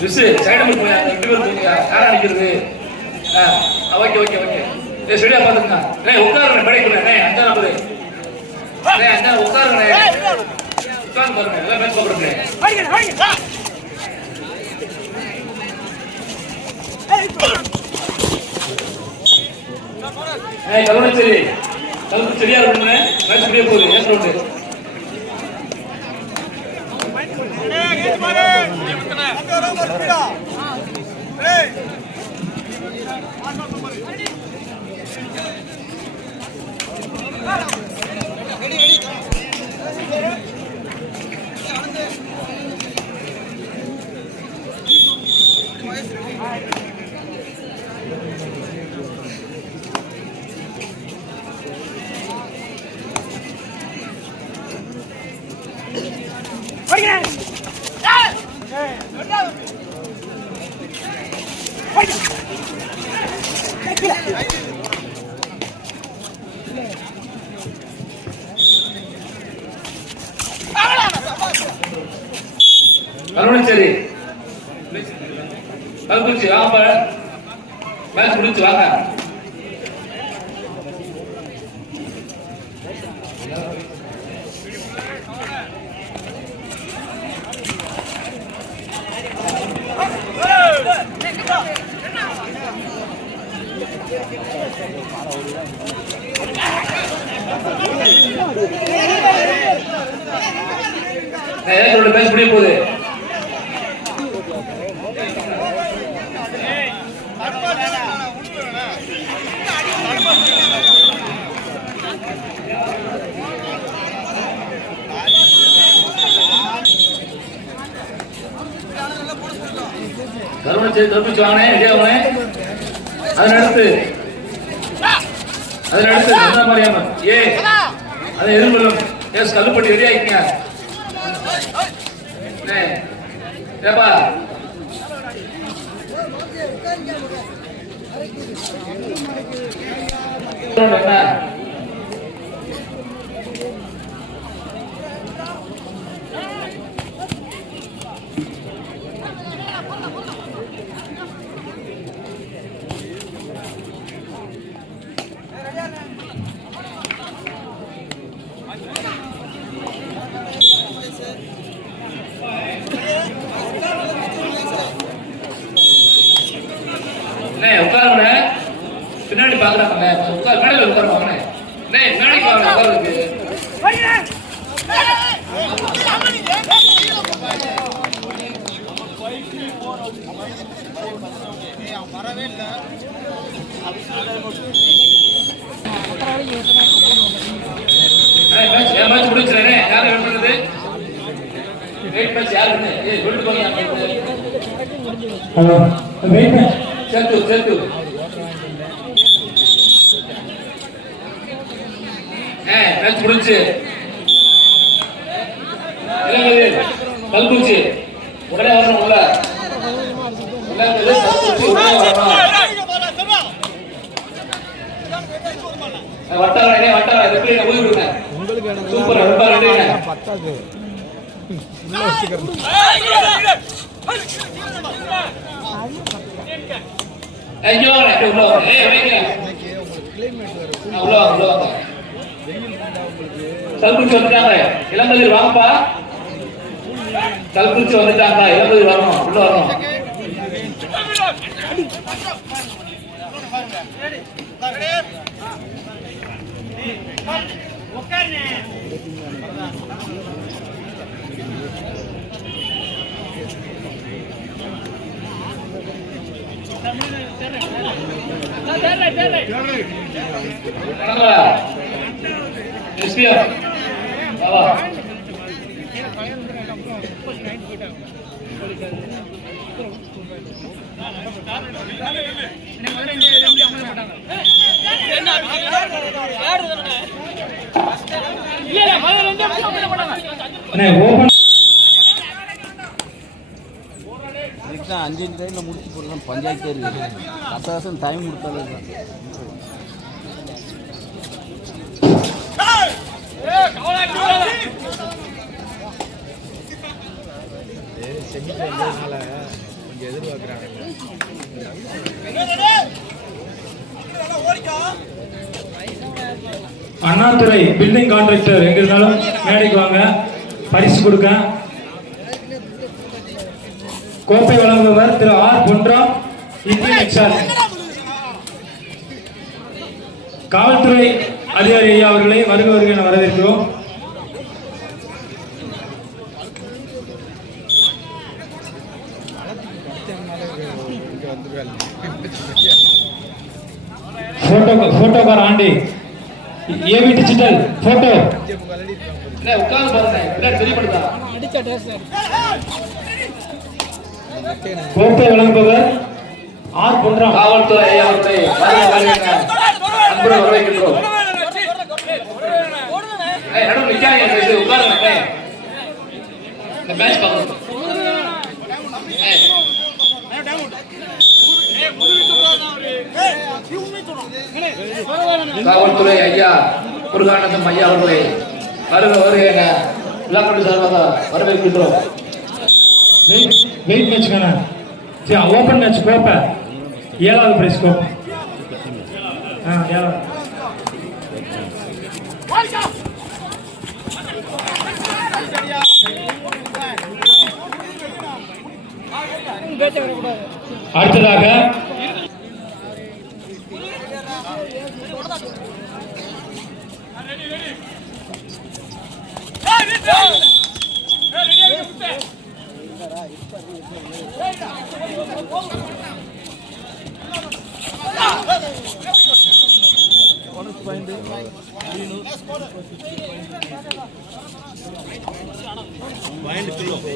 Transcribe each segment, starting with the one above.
Miss side போய் ரெண்டு பேரும் போய் யாரா நிக்கிறது ஆ ஓகே ஓகே ஓகே ஏ சரியா உட்காருங்க படைக்கல அஞ்சா உட்காருங்க உட்கார்ந்து பாருங்க எல்லாம் ஏய் கருணை சரி கருணை சரியா இருக்கணுங்க மேட்ச் முடிய போகுது. ஏன் ரவுண்டு சரி கல்குறிச்சி வாங்க. மேட்ச் முடிச்சு வாங்க. ஏன் மேட்ச் முடிய போகுது கருணை செய்து தப்பிச்சு வாங்கினேன் அதன் அடுத்து என்ன மாதிரியாம ஏ அதை எதிர்கொள்ளும் எஸ் கல்லுப்பட்டி ரெடி ஆயிக்கீங்க ஏப்பா. என்ன அண்ணே உட்காருங்க பின்னாடி பாக்குறாங்க உட்கார் மேடையில் மேடைக்கு வாங்க உட்காருக்கு மேட்ச் மேட்ச் யார் வின் பண்ணது? வெயிட் மேட்ச் யார் வின் ஏய் விட்டு போங்க ஹலோ வெயிட் சேர்த்து ஏ மேட்ச் முடிஞ்சு. உடனே வரணும் உள்ள. வட்டாரே வட்டாரே? எப்படி ஊதி விடுங்க. சூப்பர் ரொம்ப ரெடிங்க பத்தாது ஐயோ உள்ள வாங்க. உள்ள உள்ள வாங்க வந்துட்டாங்க. இளம்பதில் வாங்கப்பா. கல்குச்சி வந்துட்டாங்க. இளம்பதில் வரணும். உள்ள வரணும். வணக்கம்டா. தெரியல தெரியல வா அண்ணே ஓபன். இதுக்கு தான் அஞ்சு அஞ்சு டைமில் முடிச்சு போடலாம் பஞ்சாயத்து இருக்குது. கச கசம் டைம் கொடுத்தாலும் செஞ்சுனால பில்டிங் கான்ட்ராக்டர் எங்க இருந்தாலும் மேடைக்கு வாங்க. பரிசு கொடுக்க. கோப்பை வழங்குபவர் திரு ஆர் பொன்றா இந்தியன் காவல்துறை அதிகாரி ஐயா அவர்களை வருபவர்கள் வந்துருவாங்க போட்டோ போட்டோக்கார் ஆண்டி ஏவி டிஜிட்டல் போட்டோ உட்கார்ந்து பாருங்க தெரியப்படுதா கோப்பை வழங்குபவர் ஆர் பொன்ராம். காவல்துறை ஐயா அவர்களை வருக வருக அன்புடன் வரவேற்கின்றோம். தயவு செய்து உட்காருங்க. இந்த மேட்ச் பார்க்கணும். காவல்துறை ஐயா முருகானந்தம் ஐயா அவர்களை வருக வருக என விழாக்கட்டு சார்பாக வரவேற்கின்றோம். வெயிட் வெயிட் மேட்ச் தானே? சரி ஓப்பன் மேட்ச் கோப்பை ஏழாவது பிரைஸ் கோப்பை ஆ ஏழாவது. அடுத்ததாக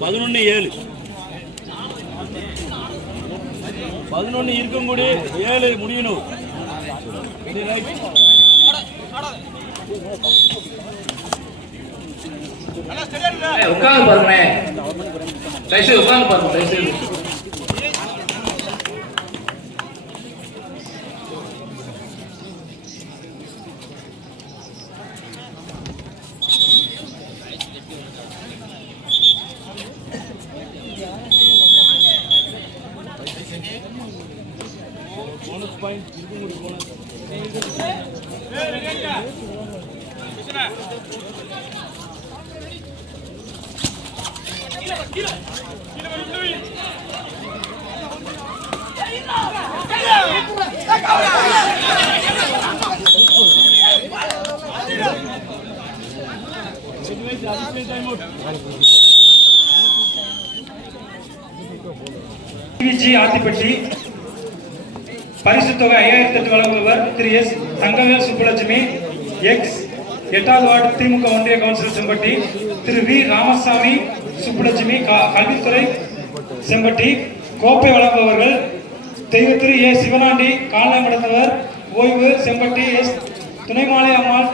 பதினொன்று ஏழு பதினொன்று இருக்கங்குடி ஏழு முடியணும் இது right. உட்காந்து பாருங்களேன். பாருங்க தயவு செய்து பாருங்க தயவு டிவிஜி ஆத்திப்பட்டி. பரிசு தொகை ஐயாயிரத்தி எட்டு வழங்குபவர் திரு எஸ். தங்கவேல் சுப்புலட்சுமி எக்ஸ். எட்டாவது வார்டு திமுக ஒன்றிய கவுன்சிலர் செம்பட்டி திரு வி. ராமசாமி சுப்புலட்சுமி கல்வித்துறை செம்பட்டி கோப்பை வழங்குபவர்கள் தெய்வத்திரு ஏ. சிவனாண்டி கால்நடை நடந்தவர் ஓய்வு செம்பட்டி எஸ். துணைமாலை அம்மாள்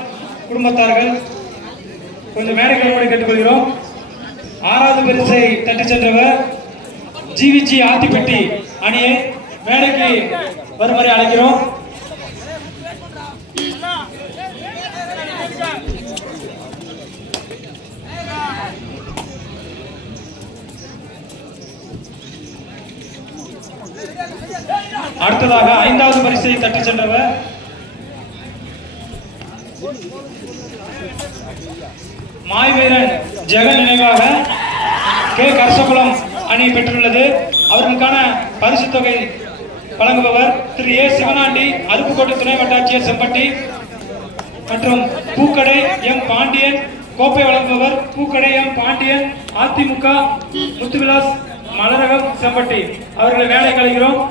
குடும்பத்தார்கள். கொஞ்சம் மேடைகளோடு கேட்டுக்கொள்கிறோம். ஆறாவது பரிசை தட்டி சென்றவர் ஜிவிஜி ஆத்திப்பட்டி அணியை மேடைக்கு வருமாறு அழைக்கிறோம். அடுத்ததாக ஐந்தாவது பரிசை தட்டி சென்றவர். மாய்வீரன் ஜெகன் நினைவாக கே. கரசகுளம் அணி பெற்றுள்ளது. அவர்களுக்கான பரிசு தொகை வழங்குபவர் திரு. ஏ. சிவனாண்டி அருப்புக்கோட்டை துணை வட்டாட்சியர் செம்பட்டி மற்றும் பூக்கடை எம். பாண்டியன். கோப்பை வழங்குபவர் பூக்கடை எம். பாண்டியன் அதிமுக முத்துவிலாஸ் மலரகம் செம்பட்டி. அவர்களை வேலை கழிக்கிறோம்.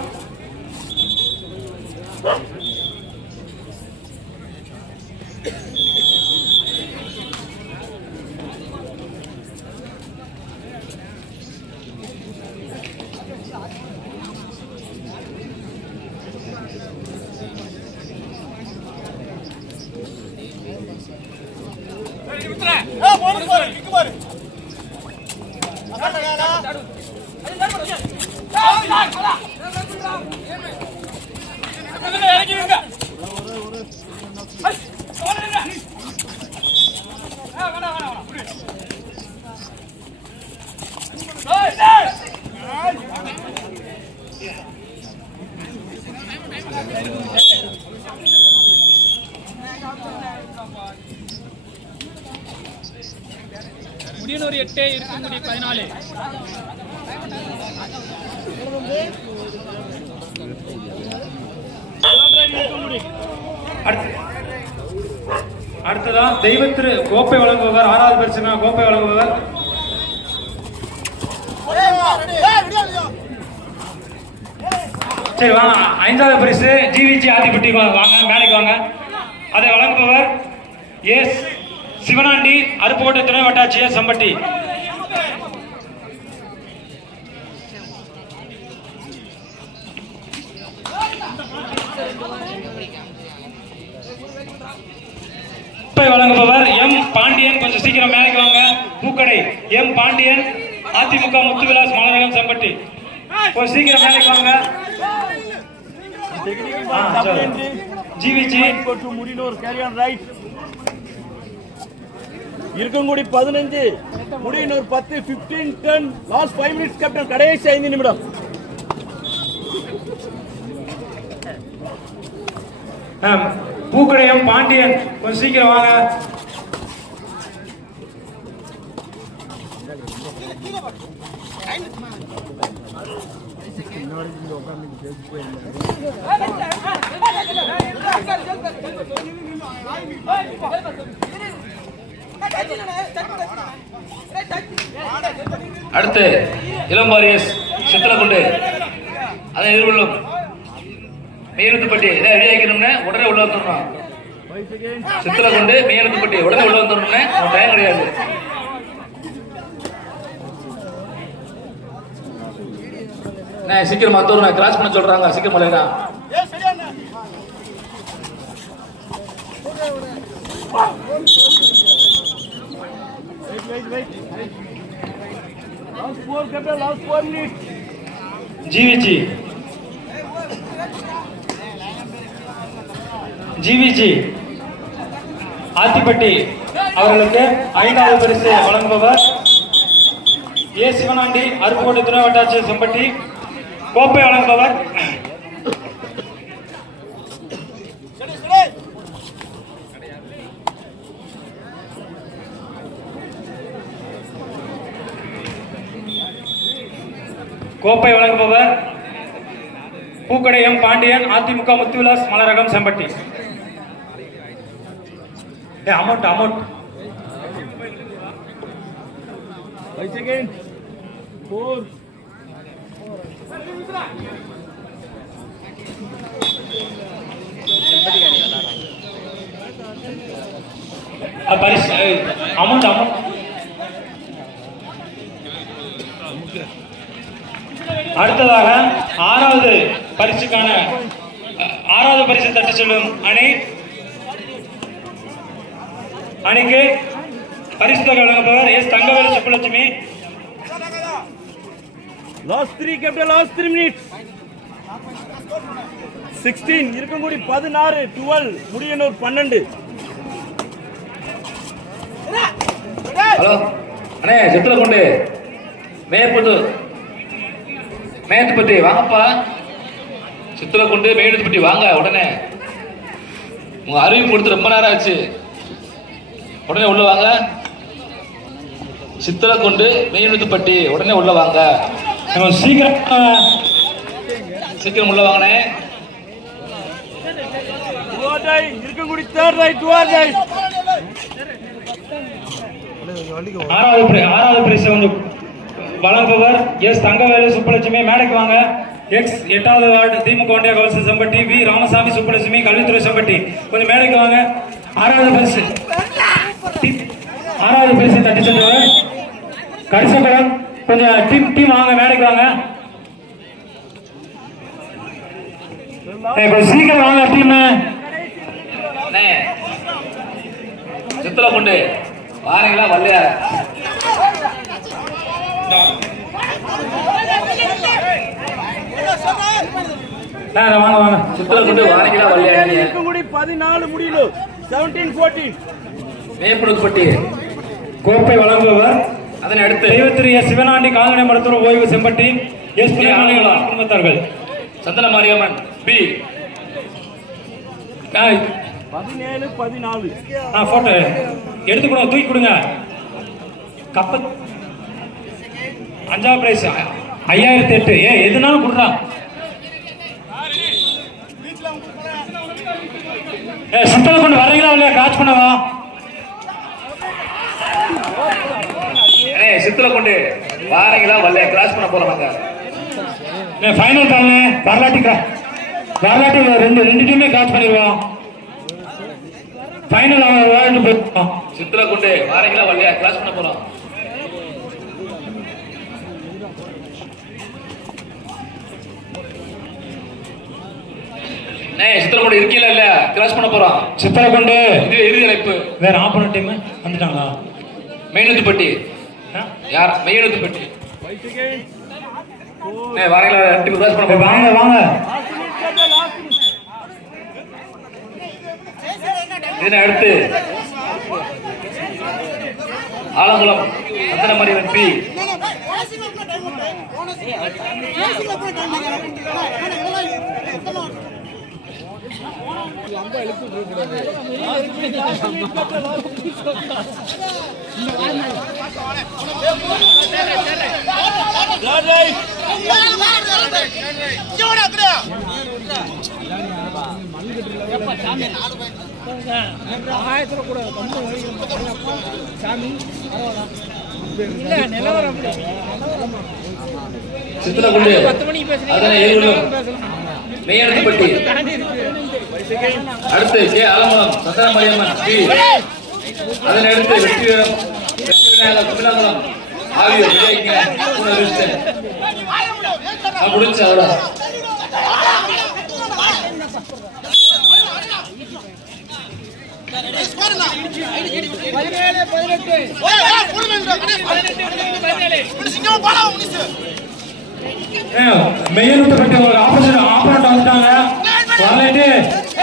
முடியனூர் எட்டு இருக்கக்கூடிய பதினாலு. அடுத்து அடுத்ததான் தெய்வத்திரு கோப்பை வழங்குபவர் ஆறாவது பிரச்சனை கோப்பை வழங்குபவர். சரி வாங்க. ஐந்தாவது பரிசு ஜிவிஜி ஆதிப்பட்டி வாங்க மேடைக்கு வாங்க. அதை வழங்குபவர் எஸ். சிவனாண்டி அருப்புக்கோட்டை துணை வட்டாட்சியர் சம்பட்டி. வழங்குபவர் எம் பாண்டியன். கொஞ்சம் சீக்கிரம் மேலைக்கு வாங்க. பூக்கடை. எம் பாண்டியன் அதிமுக முத்துவிலாஸ் மலரகம் செம்பட்டி. கொஞ்சம் சீக்கிரம் மேலைக்கு வாங்க. ஜிவிஜி. இருக்கங்குடி பதினஞ்சு முடினூர் பத்து fifteen ten last five minutes captain கடைசி ஐந்து நிமிடம் ஆ, பூக்கடை எம் பாண்டியன் கொஞ்சம் சீக்கிரம் வாங்க அடுத்து இளம்பாரியஸ் சித்திரக்குண்டு அதை எதிர்கொள்ளும். மெய்யெழுத்துப்பட்டி இதை ரெடி ஆக்கணும்னு உடனே உள்ள வந்துடணும். சித்திரக்குண்டு மெய்யெழுத்துப்பட்டி உடனே உள்ள வந்துடணும்னா டைம் கிடையாது சீக்கிரம் மத்தூர் கிராஸ் பண்ண சொல்றாங்க சீக்கிரம் மலையா Thank you. Captain GVG GVG Athipatti அவர்களுக்கு ஐந்தாவது பரிசு வழங்குபவர் ஏ சிவனாண்டி அருப்புக்கோட்டை துணை வட்டாட்சியர் செம்பட்டி. கோப்பை வழங்குபவர் கோப்பை வழங்குபவர் பூக்கடை எம் பாண்டியன் அதிமுக முத்துவிலாஸ் மலரகம் செம்பட்டி. ஏ அமௌண்ட் அமௌண்ட். Amount amount. அடுத்ததாக ஆறாவது பரிசுக்கான ஆறாவது பரிசு தட்டு செல்லும் அணி. அணிக்கு பரிசு வழங்குபவர் S Thangavelu Subbulakshmi. Last three captain last three minutes sixteen Irukkangudi பதினாறு டுவெல் முடியனூர் பன்னெண்டு. ஹலோ அண்ணே சித்திரக்குண்டு மேயப்புத்தூர் மேயத்துப்பட்டி வாங்கப்பா. சித்திரக்குண்டு மேயத்துப்பட்டி வாங்க உடனே. உங்க அறிவிப்பு கொடுத்து ரொம்ப நேரம் ஆச்சு. உடனே உள்ள வாங்க. சித்திரக்குண்டு மெய்யெழுத்துப்பட்டி உடனே உள்ள வாங்க. சீக்கிரம் சீக்கிரம் உள்ள வாங்கினேன் ஆறாவது ஆறாவது பிரைஸ் வந்து வழங்குபவர் எஸ் தங்கவேலு சுப்புலட்சுமி. மேடைக்கு வாங்க. எக்ஸ் எட்டாவது வார்டு திமுக ஒன்றிய கவசம் செம்பட்டி. வி ராமசாமி சுப்புலட்சுமி கல்வித்துறை செம்பட்டி. கொஞ்சம் மேடைக்கு வாங்க. ஆறாவது பரிசு. ஆறாவது பரிசு தட்டி சென்றவர் கரிசகுளம். கொஞ்சம் டீம் டீம் வாங்க மேடைக்கு வாங்க. கொஞ்சம் சீக்கிரம் வாங்க டீம். சித்தல கொண்டு வாரீங்களா வரலையா? வாங்க வாங்க. வரலையா நீங்க இருக்கங்குடி பதினாலு முடியலூர் செவன்டீன் ஃபோர்டீன் மேயப்படுத்தப்பட்டி கோப்பை வழங்குபவர். அதனை அடுத்து தெய்வத்திரு எஸ் சிவனாண்டி கால்நடை மருத்துவர் ஓய்வு செம்பட்டி. எஸ் புலிமாலைகள் குடும்பத்தார்கள். சந்தன மாரியம்மன் பி பதினேழு பதினாலு. ஆ போட்டோ எடுத்து கொடுங்க தூக்கி கொடுங்க. கப்ப அஞ்சாவது பிரைஸ் ஐயாயிரத்தி எட்டு. ஏ எதுனாலும் கொடுறா ஏ சித்தலை கொண்டு வரீங்களா இல்லையா? காட்ச் பண்ணவா? சித்தல கொண்டு வாரீங்களா? வரல கிராஸ் பண்ண போறாங்க ஃபைனல் தானே? வரலாட்டி வரலாட்டி ரெண்டு ரெண்டு டீமே காட்ச் பண்ணிடுவோம் ஃபைனல் அவன் விளையாட்டு போயிருப்பான் கொண்டு வாரீங்களா? வரலையா? கிராஸ் பண்ண போறோம். அண்ணே சித்துல கொண்டு இருக்கீங்களா இல்ல கிராஸ் பண்ண போறோம் சித்தலை கொண்டு. இது இறுதி அழைப்பு. வேற ஆப்போனட் டீம் வந்துட்டாங்களா? மெயினுத்துப்பட்டி? யார்? மெயினுத்துப்பட்டி ரெண்டு பேரும் கிராஸ் பண்ண வாங்க வாங்க. இதனை அடுத்து. ஆலங்குளம் சந்தனமரியவன் பி இல்ல நிலவரம் பத்து மணிக்கு பேசுறீங்க மெய்யனத்துப்பட்டி அடுத்து கே. ஆலங்குளம் சந்தனமரியம்மன் பி. அதனை அடுத்து வெற்றி வெற்றி விநாயகர் குமிலாங்குளம் ஆகியோர் விஜய்க்கு மூணு அறிவிச்சிட்டேன் நான் முடிச்சு அதோட பதினேழு பதினெட்டு ஒரு ஆப்போசிட் வந்துட்டாங்க.